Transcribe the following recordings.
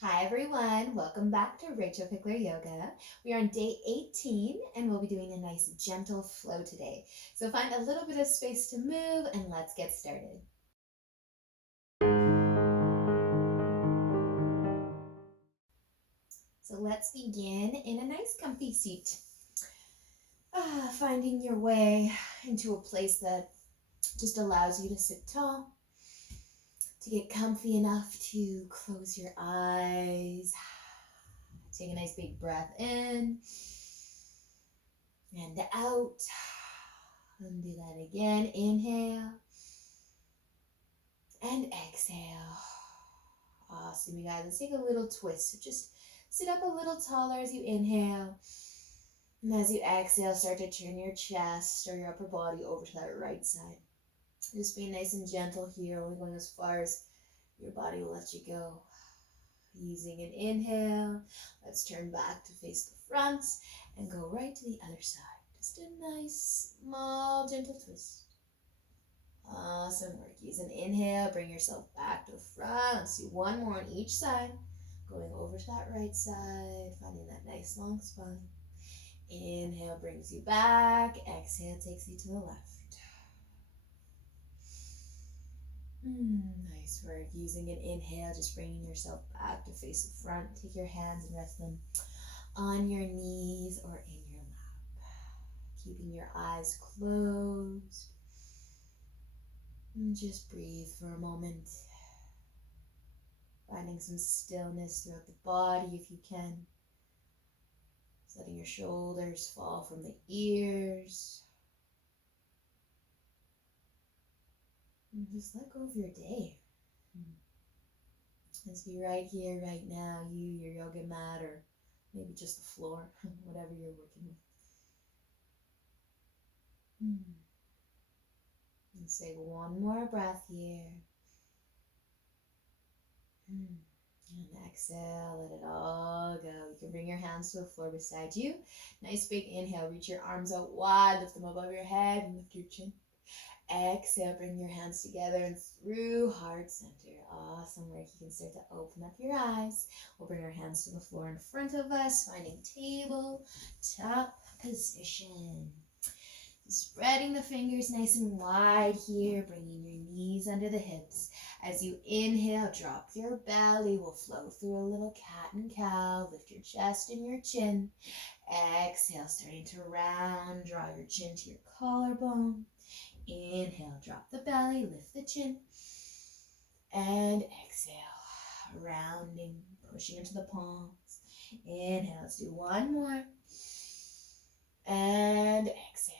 Hi everyone, welcome back to Rachel Pichler Yoga. We are on day 18 and we'll be doing a nice gentle flow today. So find a little bit of space to move and let's get started. So let's begin in a nice comfy seat. Finding your way into a place that just allows you to sit tall, to get comfy enough to close your eyes. Take a nice big breath in and out. And do that again. Inhale and exhale. Awesome, you guys. Let's take a little twist. So just sit up a little taller as you inhale. And as you exhale, start to turn your chest or your upper body over to that right side. Just being nice and gentle here, only going as far as your body will let you go. Using an inhale, let's turn back to face the front and go right to the other side. Just a nice, small, gentle twist. Awesome work. Use an inhale, bring yourself back to the front. Let's do one more on each side. Going over to that right side, finding that nice long spine. Inhale brings you back. Exhale takes you to the left. Nice work. Using an inhale, just bringing yourself back to face the front. Take your hands and rest them on your knees or in your lap. Keeping your eyes closed. And just breathe for a moment. Finding some stillness throughout the body if you can. Just letting your shoulders fall from the ears. And just let go of your day. Just be right here, right now, you, your yoga mat, or maybe just the floor, whatever you're working with. And say one more breath here. And exhale, let it all go. You can bring your hands to the floor beside you. Nice big inhale, reach your arms out wide, lift them above your head and lift your chin. Exhale, bring your hands together and through heart center. Awesome work. You can start to open up your eyes. We'll bring our hands to the floor in front of us, finding table top position. Spreading the fingers nice and wide here, bringing your knees under the hips. As you inhale, drop your belly. We'll flow through a little cat and cow. Lift your chest and your chin. Exhale, starting to round. Draw your chin to your collarbone. Inhale, drop the belly, lift the chin. And exhale, rounding, pushing into the palms. Inhale, let's do one more. And exhale.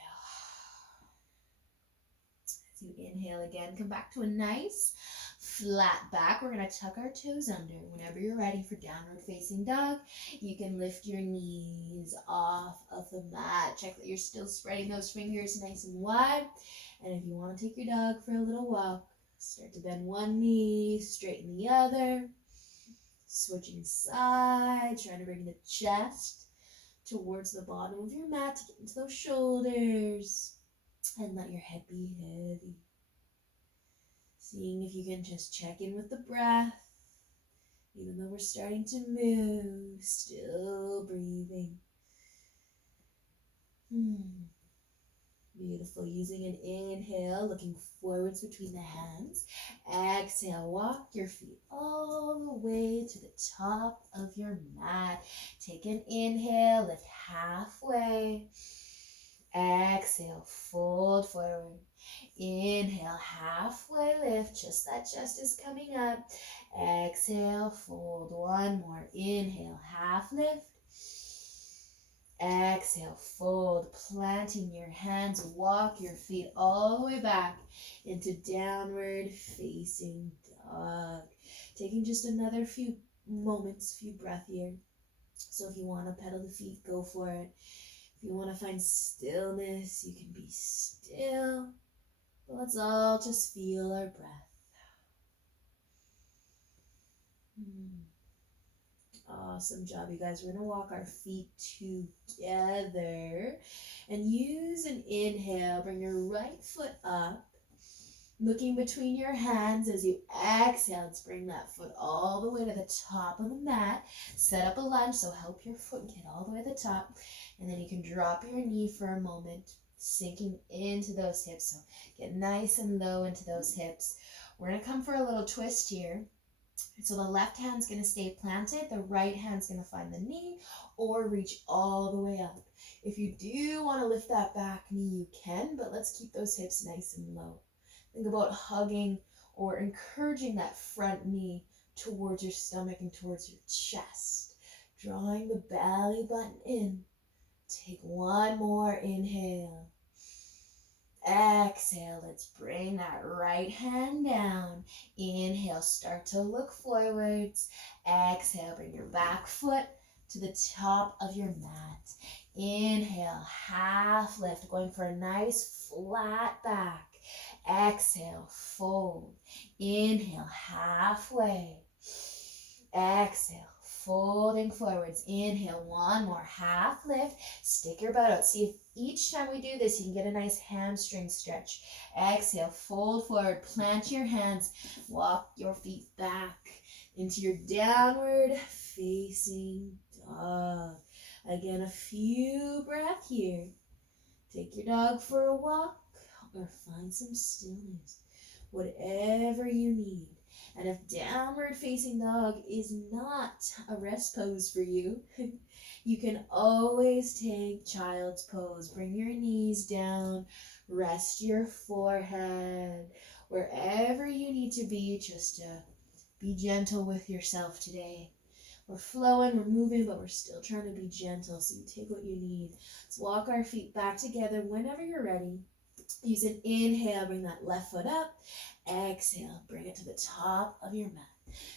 As you inhale again, come back to a nice flat back. We're going to tuck our toes under. Whenever you're ready for downward facing dog, you can lift your knees off of the mat. Check that you're still spreading those fingers nice and wide. And if you want to take your dog for a little walk, start to bend one knee, straighten the other. Switching sides, trying to bring the chest towards the bottom of your mat to get into those shoulders. And let your head be heavy. Seeing if you can just check in with the breath. Even though we're starting to move, still breathing. Beautiful. Using an inhale, looking forwards between the hands. Exhale, walk your feet all the way to the top of your mat. Take an inhale, lift halfway. Exhale, fold forward. Inhale, halfway lift, just that chest is coming up. Exhale, fold, one more. Inhale, half lift. Exhale, fold, planting your hands, walk your feet all the way back into downward facing dog. Taking just another few moments, few breath here. So if you want to pedal the feet, go for it. If you want to find stillness, you can be still. But let's all just feel our breath. Awesome job, you guys. We're going to walk our feet together and use an inhale. Bring your right foot up Looking between your hands as you exhale, let's bring that foot all the way to the top of the mat. Set up a lunge, so help your foot get all the way to the top. And then you can drop your knee for a moment, sinking into those hips. So get nice and low into those hips. We're going to come for a little twist here. So the left hand's going to stay planted, the right hand's going to find the knee or reach all the way up. If you do want to lift that back knee, you can, but let's keep those hips nice and low. Think about hugging or encouraging that front knee towards your stomach and towards your chest. Drawing the belly button in. Take one more inhale. Exhale, let's bring that right hand down. Inhale, start to look forwards. Exhale, bring your back foot to the top of your mat. Inhale, half lift, going for a nice flat back. Exhale, fold. Inhale, halfway. Exhale, folding forwards. Inhale, one more half lift. Stick your butt out. See if each time we do this, you can get a nice hamstring stretch. Exhale, fold forward, plant your hands, walk your feet back into your downward facing dog. Again, a few breaths here. Take your dog for a walk or find some stillness, whatever you need. And if downward facing dog is not a rest pose for you, you can always take child's pose. Bring your knees down, rest your forehead, wherever you need to be, just to be gentle with yourself today. We're flowing, we're moving, but we're still trying to be gentle, so you take what you need. Let's walk our feet back together whenever you're ready. Use an inhale, bring that left foot up. Exhale, bring it to the top of your mat.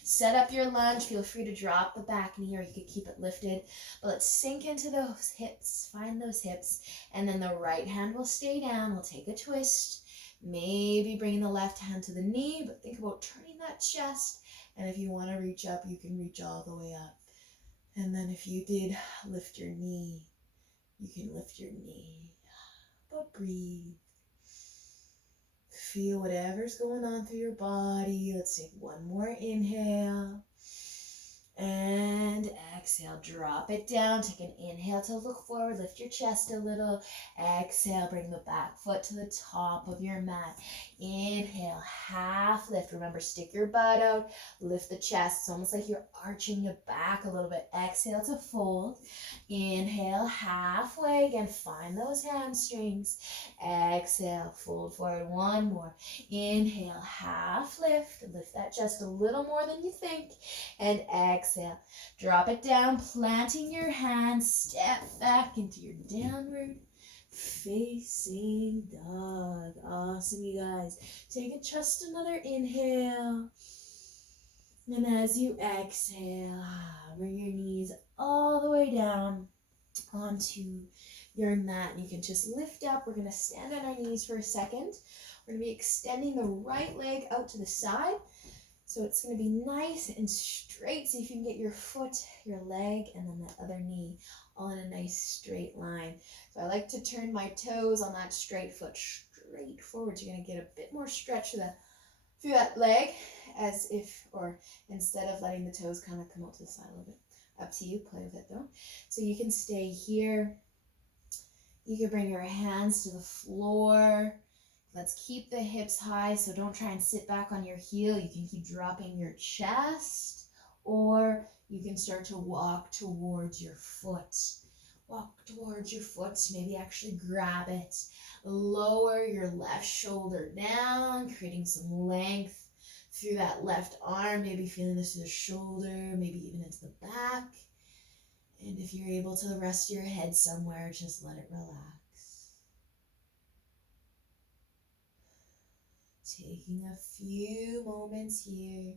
Set up your lunge. Feel free to drop the back knee or you could keep it lifted. But let's sink into those hips. Find those hips. And then the right hand will stay down. We'll take a twist. Maybe bringing the left hand to the knee, but think about turning that chest. And if you want to reach up, you can reach all the way up. And then if you did lift your knee, you can lift your knee. But breathe. Feel whatever's going on through your body. Let's take one more inhale. And exhale, drop it down. Take an inhale to look forward. Lift your chest a little. Exhale, bring the back foot to the top of your mat. Inhale, half lift. Remember, stick your butt out. Lift the chest. It's almost like you're arching your back a little bit. Exhale to fold. Inhale, halfway. Again, find those hamstrings. Exhale, fold forward. One more. Inhale, half lift. Lift that chest a little more than you think. And exhale, drop it down, planting your hands, step back into your downward facing dog. Awesome, you guys. Take just another inhale. And as you exhale, bring your knees all the way down onto your mat. You can just lift up. We're going to stand on our knees for a second. We're going to be extending the right leg out to the side. So it's going to be nice and straight. So if you can get your foot, your leg, and then that other knee all in a nice straight line. So I like to turn my toes on that straight foot straight forward. You're going to get a bit more stretch through that leg as if, or instead of letting the toes kind of come out to the side a little bit. Up to you, play with it though. So you can stay here. You can bring your hands to the floor. Let's keep the hips high, so don't try and sit back on your heel. You can keep dropping your chest, or you can start to walk towards your foot. Walk towards your foot, maybe actually grab it. Lower your left shoulder down, creating some length through that left arm, maybe feeling this through the shoulder, maybe even into the back. And if you're able to rest your head somewhere, just let it relax. Taking a few moments here.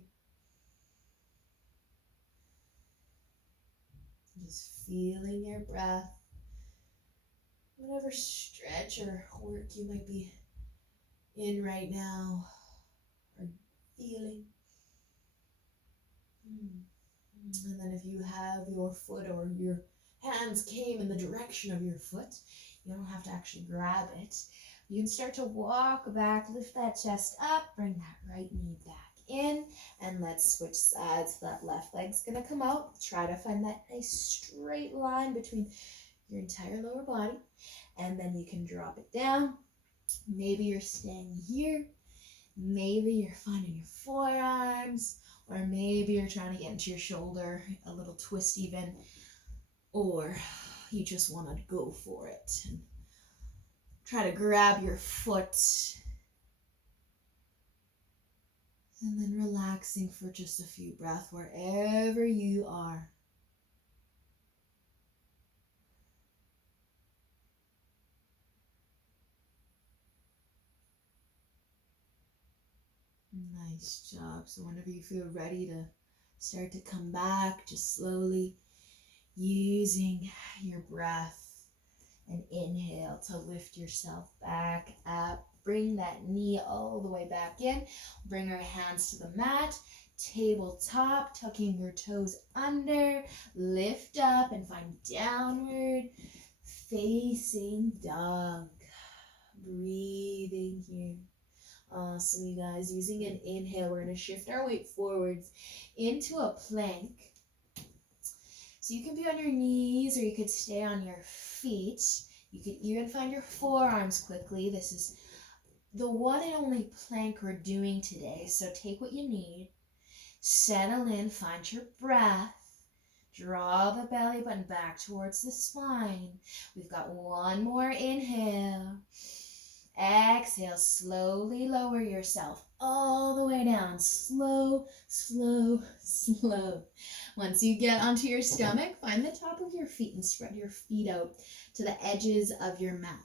Just feeling your breath. Whatever stretch or work you might be in right now or feeling. And then if you have your foot or your hands came in the direction of your foot, you don't have to actually grab it. You can start to walk back, lift that chest up, bring that right knee back in, and let's switch sides. That left leg's gonna come out. Try to find that nice straight line between your entire lower body, and then you can drop it down. Maybe you're staying here. Maybe you're finding your forearms, or maybe you're trying to get into your shoulder, a little twist even, or you just want to go for it and try to grab your foot, and then relaxing for just a few breaths wherever you are. Nice job. So whenever you feel ready to start to come back, just slowly using your breath and inhale to lift yourself back up. Bring that knee all the way back in. Bring our hands to the mat. Tabletop, tucking your toes under. Lift up and find downward facing dog. Breathing here. Awesome, you guys. Using an inhale, we're going to shift our weight forwards into a plank. So you can be on your knees or you could stay on your feet. You could even find your forearms quickly. This is the one and only plank we're doing today. So take what you need. Settle in, find your breath. Draw the belly button back towards the spine. We've got one more inhale. Exhale, slowly lower yourself all the way down. Slow, slow, slow. Once you get onto your stomach, find the top of your feet and spread your feet out to the edges of your mat.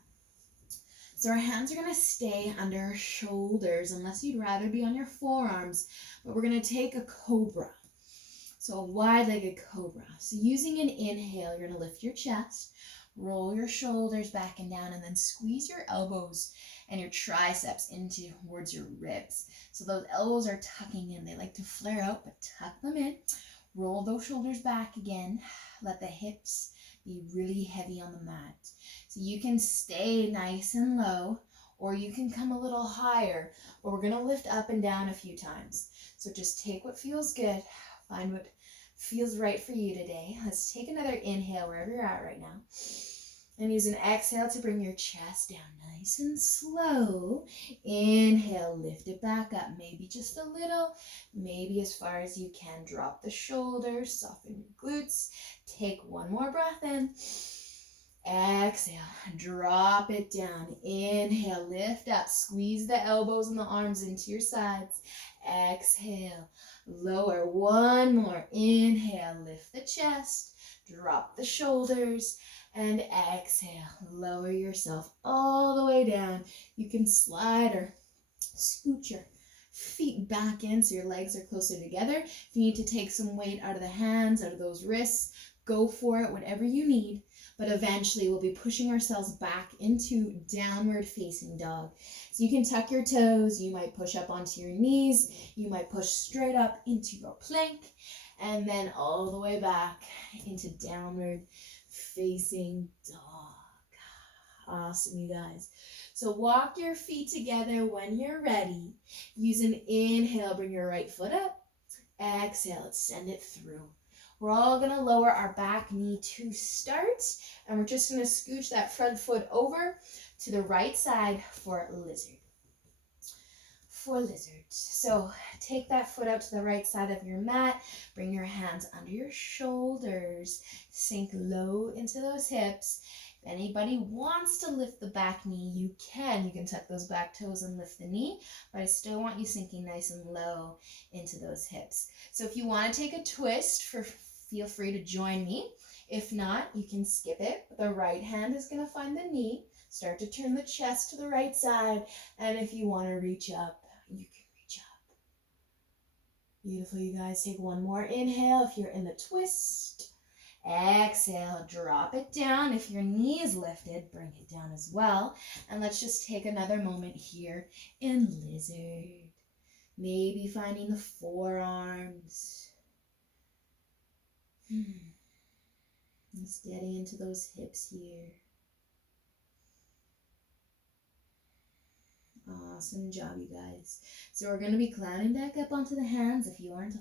So our hands are going to stay under our shoulders unless you'd rather be on your forearms, but we're going to take a cobra. So a wide-legged cobra. So using an inhale, you're going to lift your chest, roll your shoulders back and down, and then squeeze your elbows and your triceps into towards your ribs. So those elbows are tucking in. They like to flare out, but tuck them in. Roll those shoulders back again. Let the hips be really heavy on the mat. So you can stay nice and low, or you can come a little higher, but we're going to lift up and down a few times. So just take what feels good. Find what feels right for you today. Let's take another inhale wherever you're at right now. And use an exhale to bring your chest down nice and slow. Inhale, lift it back up. Maybe just a little, maybe as far as you can. Drop the shoulders, soften your glutes. Take one more breath in. Exhale, drop it down. Inhale, lift up. Squeeze the elbows and the arms into your sides. Exhale, lower. One more. Inhale, lift the chest. Drop the shoulders. And exhale, lower yourself all the way down. You can slide or scoot your feet back in so your legs are closer together. If you need to take some weight out of the hands, out of those wrists, go for it, whatever you need. But eventually we'll be pushing ourselves back into downward facing dog. So you can tuck your toes, you might push up onto your knees, you might push straight up into your plank, and then all the way back into downward facing dog. Awesome, you guys. So walk your feet together when you're ready. Use an inhale, bring your right foot up. Exhale, extend it through. We're all going to lower our back knee to start, and we're just going to scooch that front foot over to the right side for lizard. For lizard. So take that foot out to the right side of your mat. Bring your hands under your shoulders. Sink low into those hips. If anybody wants to lift the back knee, you can. You can tuck those back toes and lift the knee, but I still want you sinking nice and low into those hips. So if you want to take a twist, feel free to join me. If not, you can skip it. The right hand is going to find the knee. Start to turn the chest to the right side, and if you want to reach up, you can reach up. Beautiful, you guys. Take one more inhale if you're in the twist. Exhale, drop it down. If your knee is lifted, bring it down as well. And let's just take another moment here in lizard. Maybe finding the forearms. Just getting into those hips here. Awesome job, you guys. So we're going to be climbing back up onto the hands if you aren't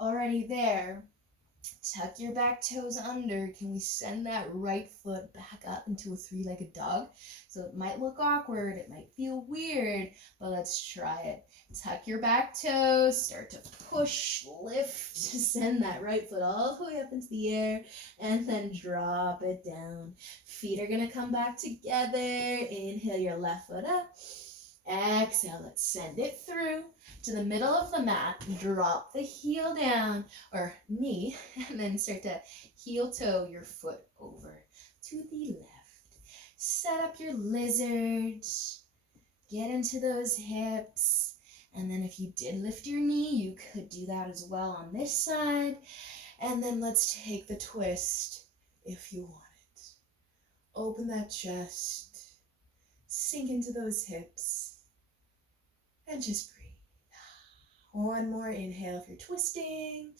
already there. Tuck your back toes under. Can we send that right foot back up into a three-legged dog? So it might look awkward, it might feel weird, but let's try it. Tuck your back toes, start to push, lift, send that right foot all the way up into the air, and then drop it down. Feet are gonna come back together. Inhale your left foot up. Exhale, let's send it through to the middle of the mat. Drop the heel down, or knee, and then start to heel toe your foot over to the left. Set up your lizard. Get into those hips. And then if you did lift your knee, you could do that as well on this side. And then let's take the twist if you want it. Open that chest. Sink into those hips. And just breathe. One more inhale if you're twisting.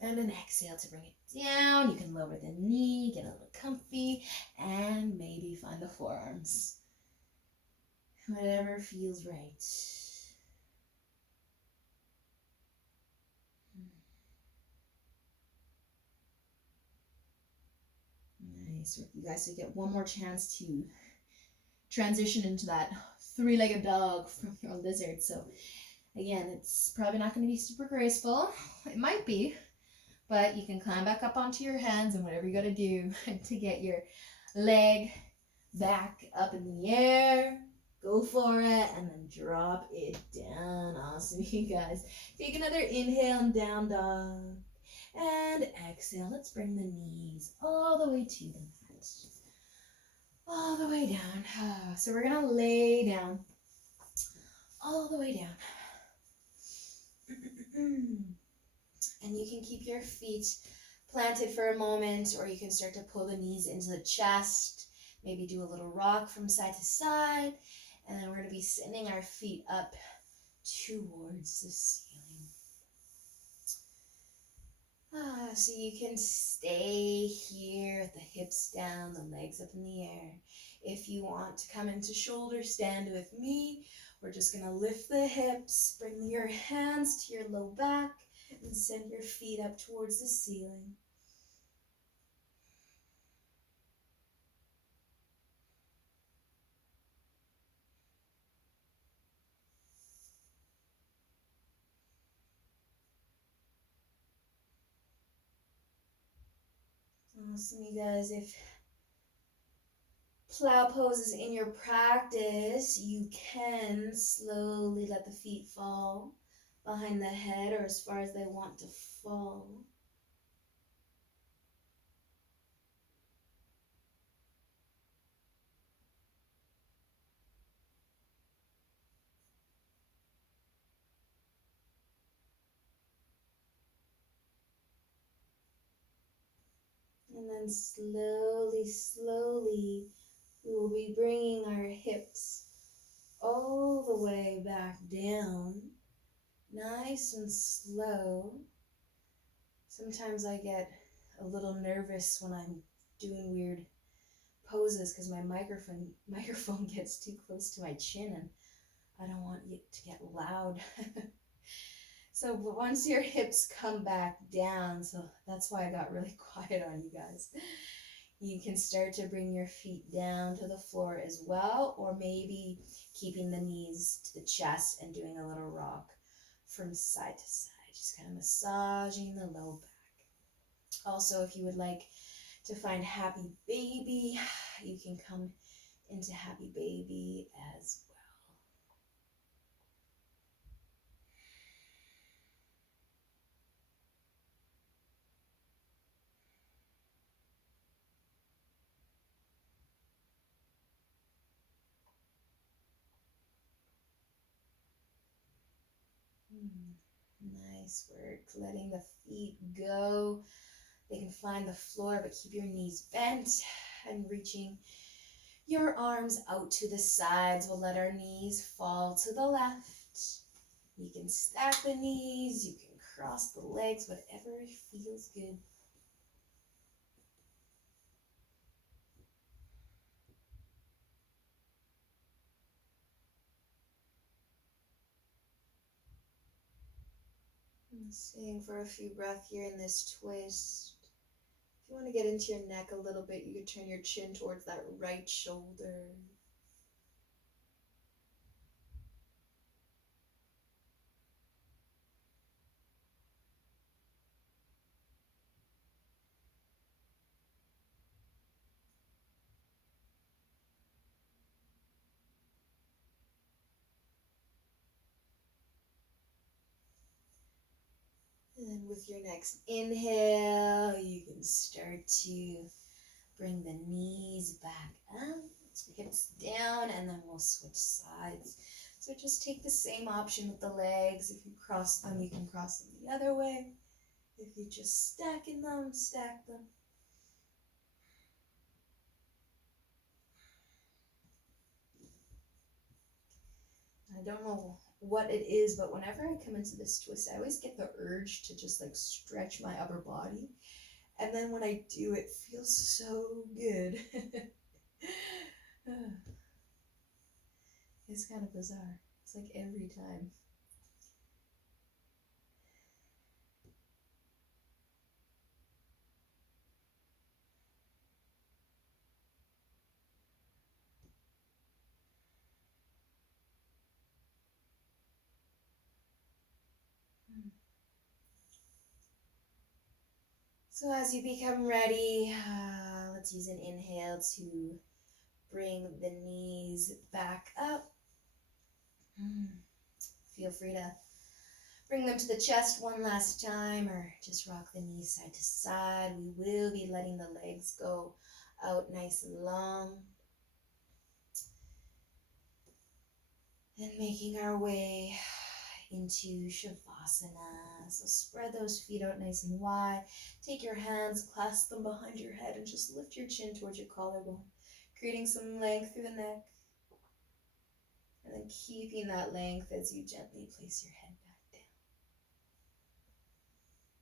And an exhale to bring it down. You can lower the knee, get a little comfy, and maybe find the forearms. Whatever feels right. Nice work, you guys. So you get one more chance to transition into that three-legged dog from your lizard. So again, it's probably not going to be super graceful. It might be, but you can climb back up onto your hands and whatever you got to do to get your leg back up in the air. Go for it and then drop it down. Awesome, you guys. Take another inhale and down dog. And exhale. Let's bring the knees all the way to the mat. All the way down. So we're going to lay down. All the way down. And you can keep your feet planted for a moment, or you can start to pull the knees into the chest. Maybe do a little rock from side to side. And then we're going to be sending our feet up towards the ceiling. So you can stay here with the hips down, the legs up in the air. If you want to come into shoulder stand with me, we're just going to lift the hips, bring your hands to your low back, and send your feet up towards the ceiling. Awesome, you guys. If plow pose is in your practice, you can slowly let the feet fall behind the head or as far as they want to fall. And then slowly, slowly, we will be bringing our hips all the way back down, nice and slow. Sometimes I get a little nervous when I'm doing weird poses because my microphone gets too close to my chin and I don't want it to get loud. So once your hips come back down, so that's why I got really quiet on you guys. You can start to bring your feet down to the floor as well, or maybe keeping the knees to the chest and doing a little rock from side to side, just kind of massaging the low back. Also, if you would like to find happy baby, you can come into happy baby as well. Nice work. Letting the feet go. They can find the floor, but keep your knees bent and reaching your arms out to the sides. We'll let our knees fall to the left. You can stack the knees. You can cross the legs, whatever feels good. Staying for a few breaths here in this twist. If you want to get into your neck a little bit, you could turn your chin towards that right shoulder. And then with your next inhale, you can start to bring the knees back up, hips down, and then we'll switch sides. So just take the same option with the legs. If you cross them, you can cross them the other way. If you just stacking them, stack them. I don't know what it is, but whenever I come into this twist, I always get the urge to just like stretch my upper body. And then when I do, it feels so good. It's kind of bizarre. It's like every time. So as you become ready, let's use an inhale to bring the knees back up. Feel free to bring them to the chest one last time, or just rock the knees side to side. We will be letting the legs go out nice and long. And making our way into Shavasana. So spread those feet out nice and wide. Take your hands, clasp them behind your head, and just lift your chin towards your collarbone, creating some length through the neck. And then keeping that length as you gently place your head back down.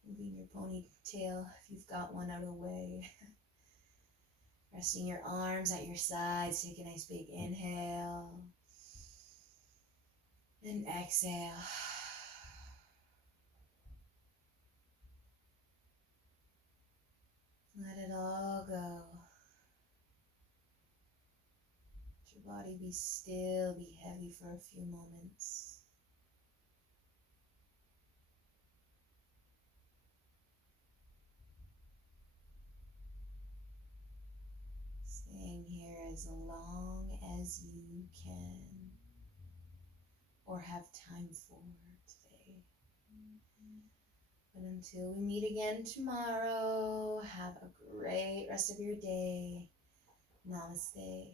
Moving your ponytail, if you've got one, out of the way. Resting your arms at your sides. Take a nice big inhale. And exhale. Let it all go. Let your body be still, be heavy for a few moments. Staying here as long as you can or have time for today. But until we meet again tomorrow, have a great rest of your day. Namaste.